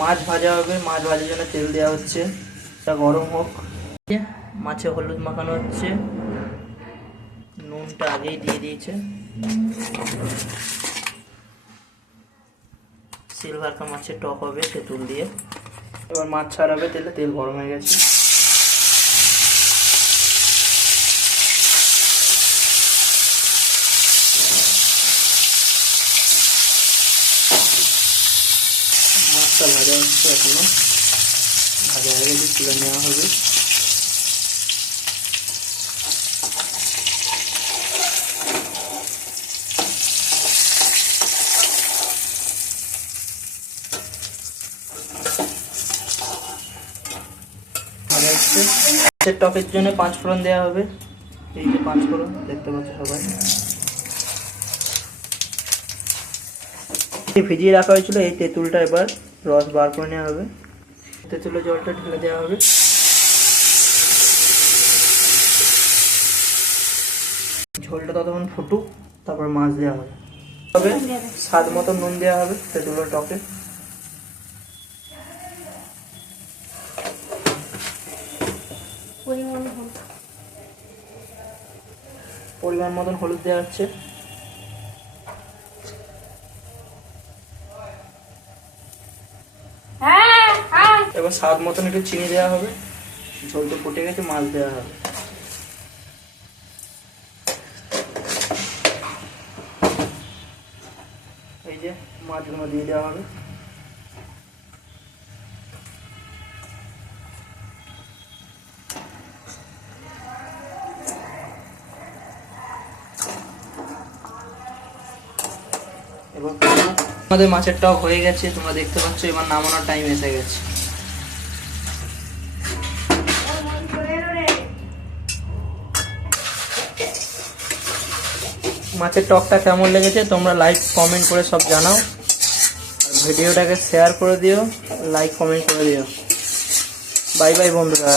মাছ ভাজা হবে, মাছ ভাজার জন্য তেল দেওয়া হচ্ছে, তা গরম হোক। মাছে হলুদ মাখানো হচ্ছে, নুনটা আগেই দিয়ে দিয়েছে। সিলভার কা মাছের টক হবে তেঁতুল দিয়ে। এবার মাছ ছাড়াবে তেলে, তেল গরম হয়ে গেছে। মাছটা ভাজা হচ্ছে, এখনো ভাজা হয়ে গেছে, তুলে নেওয়া হবে। মাছের টকের জন্য 5 ফোড়ন দেওয়া হবে। এই যে 5 ফোড়ন দেখতে পাচ্ছ সবাই। ভিজিয়ে রাখা হয়েছিল এই তেঁতুলটা এবার রস বার করে নেওয়া হবে। তেঁতুলের জলটা ঢেলে দেওয়া হবে। ঝোলটা ততক্ষণ ফুটুক, তারপর মাছ দেওয়া হবে। তবে স্বাদ মতো নুন দেওয়া হবে তেঁতুলের টকে। পরিমাণ মতন হলুদ দেওয়া হচ্ছে। এবার স্বাদ মতন একটু চিনি দেওয়া হবে। ঝোল তো ফুটে গেছে, মাছ দেওয়া হবে। এই যে মাছগুলো দিয়ে দেওয়া হবে। এবার আমাদের মাছের টক হয়ে গেছে, তোমরা দেখতে পাচ্ছ। এবার নামানোর টাইম এসে গেছে। মাছের টকটা কেমন লেগেছে তোমরা লাইক কমেন্ট করে সব জানাও। আর ভিডিওটাকে শেয়ার করে দিও, লাইক কমেন্ট করে দিও। বাই বাই বন্ধুরা।